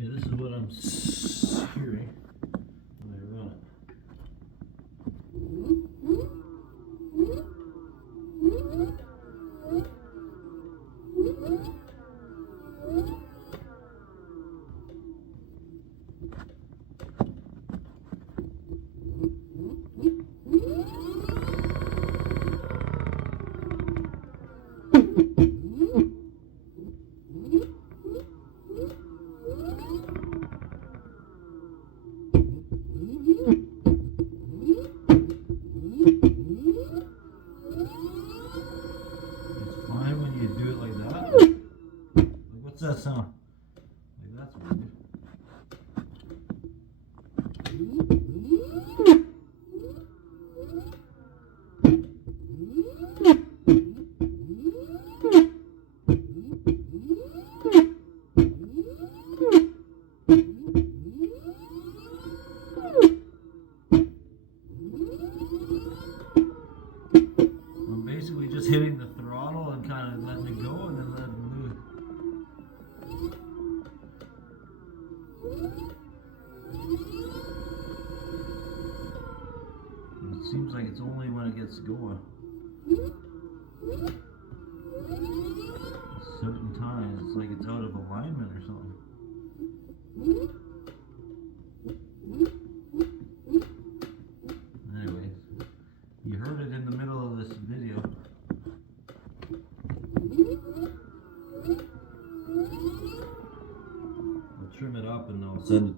Okay, this is what I'm hearing when I run it. It's fine when you do it like that. Like, what's that sound? Like, that's weird. I'm basically just hitting the throttle and kind of letting it go and then letting it loose. It seems like it's only when it gets going. At certain times, it's like it's out of alignment or something. Anyways, you heard it in the middle of this video. I'll trim it up and I'll send it